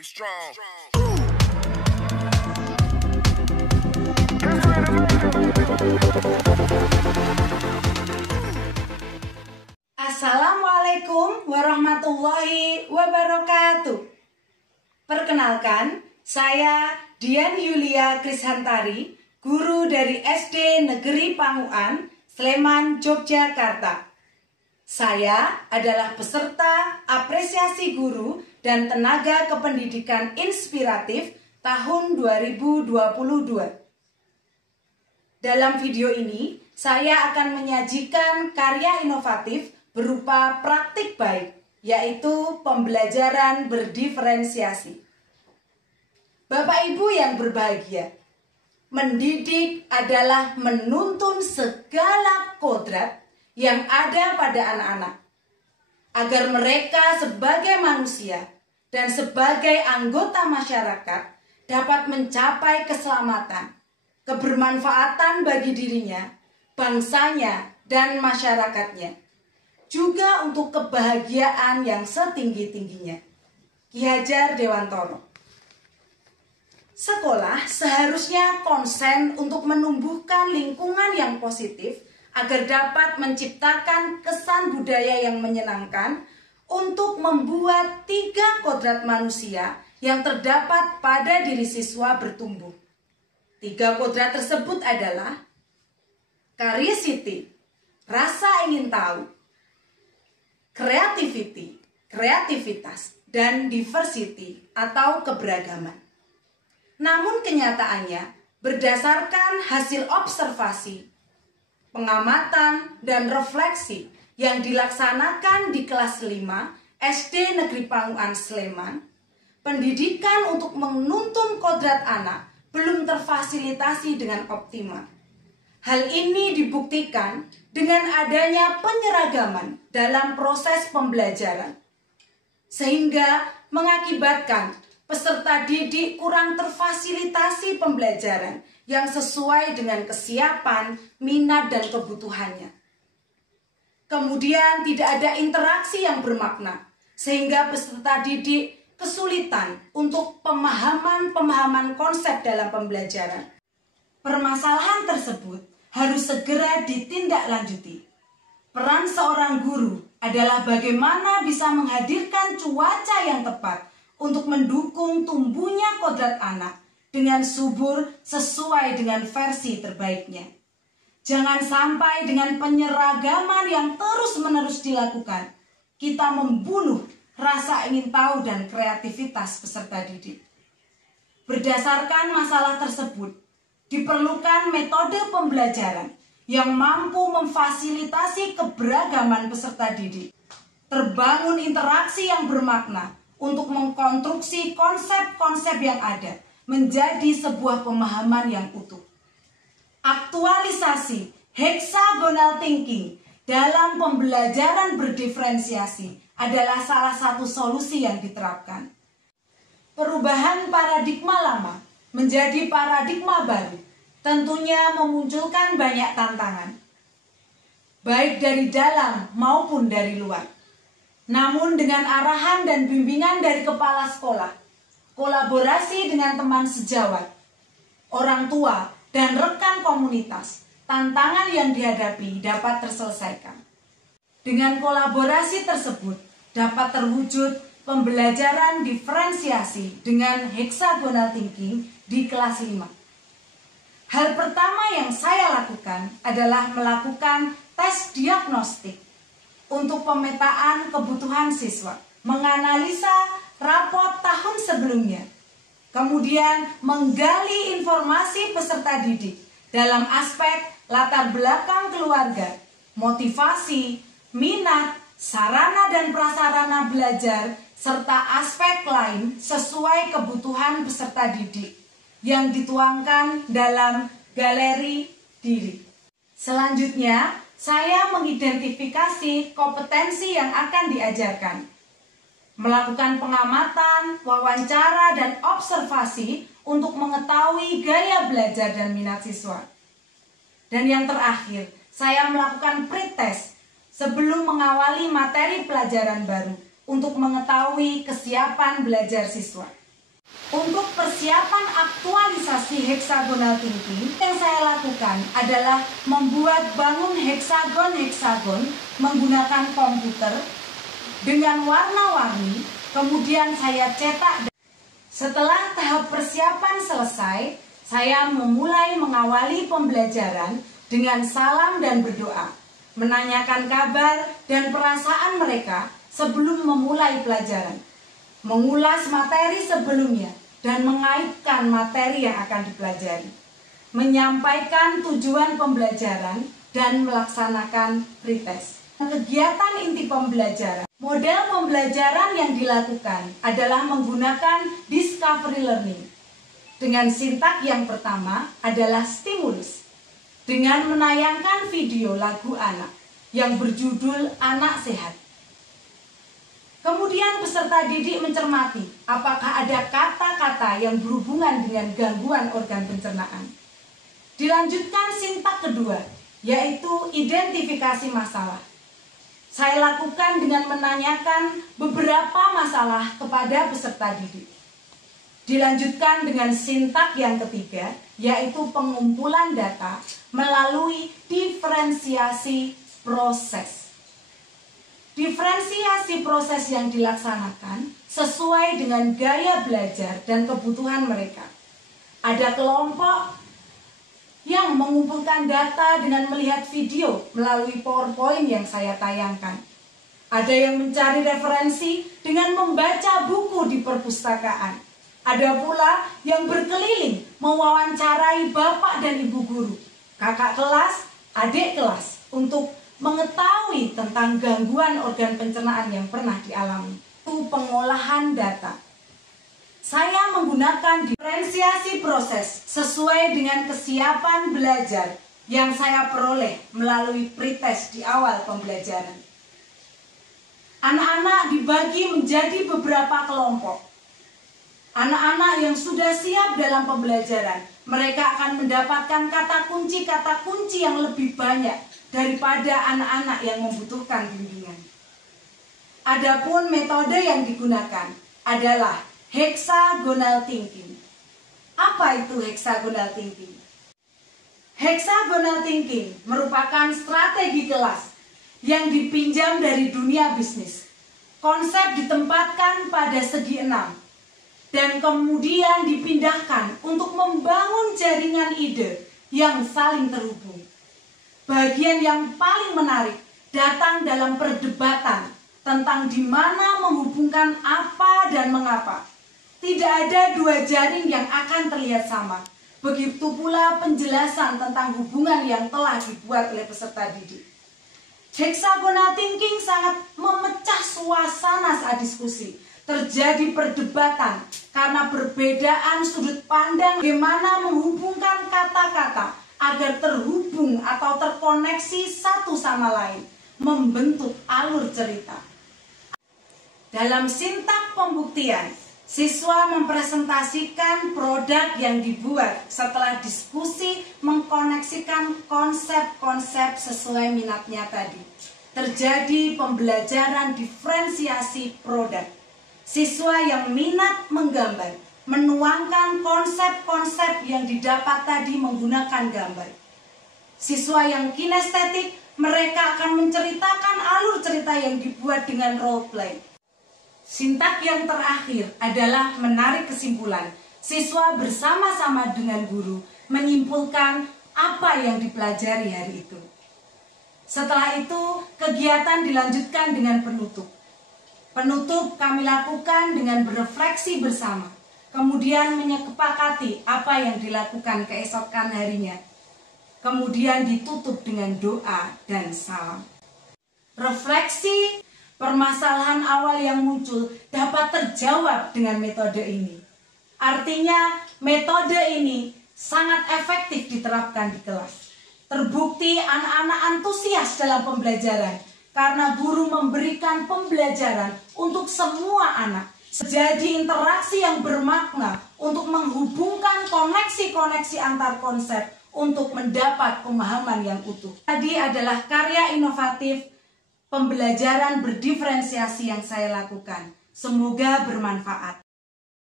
Be strong. Assalamualaikum warahmatullahi wabarakatuh. Perkenalkan, saya Dian Yulia Krishantari, guru dari SD Negeri Panguan, Sleman, Yogyakarta. Saya adalah peserta apresiasi guru dan tenaga kependidikan inspiratif tahun 2022. Dalam video ini, saya akan menyajikan karya inovatif berupa praktik baik, yaitu pembelajaran berdiferensiasi. Bapak Ibu yang berbahagia, mendidik adalah menuntun segala kodrat yang ada pada anak-anak, agar mereka sebagai manusia dan sebagai anggota masyarakat dapat mencapai keselamatan, kebermanfaatan bagi dirinya, bangsanya, dan masyarakatnya, juga untuk kebahagiaan yang setinggi-tingginya. Ki Hajar Dewantoro. Sekolah seharusnya konsen untuk menumbuhkan lingkungan yang positif agar dapat menciptakan kesan budaya yang menyenangkan untuk membuat 3 kodrat manusia yang terdapat pada diri siswa bertumbuh. 3 kodrat tersebut adalah curiosity, rasa ingin tahu, creativity, kreativitas, dan diversity atau keberagaman. Namun kenyataannya, berdasarkan hasil observasi, pengamatan, dan refleksi yang dilaksanakan di kelas 5 SD Negeri Panguan Sleman, pendidikan untuk menuntun kodrat anak belum terfasilitasi dengan optimal. Hal ini dibuktikan dengan adanya penyeragaman dalam proses pembelajaran, sehingga mengakibatkan peserta didik kurang terfasilitasi pembelajaran yang sesuai dengan kesiapan, minat, dan kebutuhannya. Kemudian tidak ada interaksi yang bermakna, sehingga peserta didik kesulitan untuk pemahaman konsep dalam pembelajaran. Permasalahan tersebut harus segera ditindaklanjuti. Peran seorang guru adalah bagaimana bisa menghadirkan cuaca yang tepat untuk mendukung tumbuhnya kodrat anak dengan subur sesuai dengan versi terbaiknya. Jangan sampai dengan penyeragaman yang terus-menerus dilakukan, kita membunuh rasa ingin tahu dan kreativitas peserta didik. Berdasarkan masalah tersebut, diperlukan metode pembelajaran yang mampu memfasilitasi keberagaman peserta didik. Terbangun interaksi yang bermakna untuk mengkonstruksi konsep-konsep yang ada menjadi sebuah pemahaman yang utuh. Aktualisasi hexagonal thinking dalam pembelajaran berdiferensiasi adalah salah satu solusi yang diterapkan. Perubahan paradigma lama menjadi paradigma baru tentunya memunculkan banyak tantangan, baik dari dalam maupun dari luar. Namun dengan arahan dan bimbingan dari kepala sekolah, kolaborasi dengan teman sejawat, orang tua, dan rekan komunitas, tantangan yang dihadapi dapat terselesaikan. Dengan kolaborasi tersebut dapat terwujud pembelajaran diferensiasi dengan hexagonal thinking di kelas 5. Hal pertama yang saya lakukan adalah melakukan tes diagnostik untuk pemetaan kebutuhan siswa, menganalisa rapot tahun sebelumnya, kemudian menggali informasi peserta didik dalam aspek latar belakang keluarga, motivasi, minat, sarana dan prasarana belajar, serta aspek lain sesuai kebutuhan peserta didik yang dituangkan dalam galeri diri. Selanjutnya, saya mengidentifikasi kompetensi yang akan diajarkan, melakukan pengamatan, wawancara, dan observasi untuk mengetahui gaya belajar dan minat siswa. Dan yang terakhir, saya melakukan pretest sebelum mengawali materi pelajaran baru untuk mengetahui kesiapan belajar siswa. Untuk persiapan aktualisasi hexagonal thinking, yang saya lakukan adalah membuat bangun heksagon-heksagon menggunakan komputer dengan warna-warni, kemudian saya cetak. Setelah tahap persiapan selesai, saya memulai mengawali pembelajaran dengan salam dan berdoa, menanyakan kabar dan perasaan mereka sebelum memulai pelajaran, mengulas materi sebelumnya, dan mengaitkan materi yang akan dipelajari, menyampaikan tujuan pembelajaran, dan melaksanakan pretest. Kegiatan inti pembelajaran. Model pembelajaran yang dilakukan adalah menggunakan discovery learning. Dengan sintak yang pertama adalah stimulus, dengan menayangkan video lagu anak yang berjudul Anak Sehat. Kemudian peserta didik mencermati apakah ada kata-kata yang berhubungan dengan gangguan organ pencernaan. Dilanjutkan sintak kedua, yaitu identifikasi masalah. Saya lakukan dengan menanyakan beberapa masalah kepada peserta didik. Dilanjutkan dengan sintak yang ketiga, yaitu pengumpulan data melalui diferensiasi proses. Diferensiasi proses yang dilaksanakan sesuai dengan gaya belajar dan kebutuhan mereka. Ada kelompok yang mengumpulkan data dengan melihat video melalui PowerPoint yang saya tayangkan. Ada yang mencari referensi dengan membaca buku di perpustakaan. Ada pula yang berkeliling mewawancarai bapak dan ibu guru, kakak kelas, adik kelas untuk mengetahui tentang gangguan organ pencernaan yang pernah dialami. Itu pengolahan data. Saya menggunakan diferensiasi proses sesuai dengan kesiapan belajar yang saya peroleh melalui pretest di awal pembelajaran. Anak-anak dibagi menjadi beberapa kelompok. Anak-anak yang sudah siap dalam pembelajaran, mereka akan mendapatkan kata kunci yang lebih banyak daripada anak-anak yang membutuhkan bimbingan. Adapun metode yang digunakan adalah hexagonal thinking. Apa itu hexagonal thinking? Hexagonal thinking merupakan strategi kelas yang dipinjam dari dunia bisnis. Konsep ditempatkan pada segi 6 dan kemudian dipindahkan untuk membangun jaringan ide yang saling terhubung. Bagian yang paling menarik datang dalam perdebatan tentang di mana menghubungkan apa dan mengapa. Tidak ada dua jaring yang akan terlihat sama. Begitu pula penjelasan tentang hubungan yang telah dibuat oleh peserta didik. Hexagonal thinking sangat memecah suasana saat diskusi. Terjadi perdebatan karena perbedaan sudut pandang bagaimana menghubungkan kata-kata agar terhubung atau terkoneksi satu sama lain, membentuk alur cerita. Dalam sintak pembuktian, siswa mempresentasikan produk yang dibuat setelah diskusi mengkoneksikan konsep-konsep sesuai minatnya tadi. Terjadi pembelajaran diferensiasi produk. Siswa yang minat menggambar menuangkan konsep-konsep yang didapat tadi menggunakan gambar. Siswa yang kinestetik, mereka akan menceritakan alur cerita yang dibuat dengan role play. Sintak yang terakhir adalah menarik kesimpulan. Siswa bersama-sama dengan guru menyimpulkan apa yang dipelajari hari itu. Setelah itu, kegiatan dilanjutkan dengan penutup. Penutup kami lakukan dengan berefleksi bersama, kemudian menyepakati apa yang dilakukan keesokan harinya. Kemudian ditutup dengan doa dan salam. Refleksi permasalahan awal yang muncul dapat terjawab dengan metode ini. Artinya, metode ini sangat efektif diterapkan di kelas. Terbukti anak-anak antusias dalam pembelajaran karena guru memberikan pembelajaran untuk semua anak. Jadi interaksi yang bermakna untuk menghubungkan koneksi-koneksi antar konsep untuk mendapat pemahaman yang utuh. Tadi adalah karya inovatif pembelajaran berdiferensiasi yang saya lakukan. Semoga bermanfaat.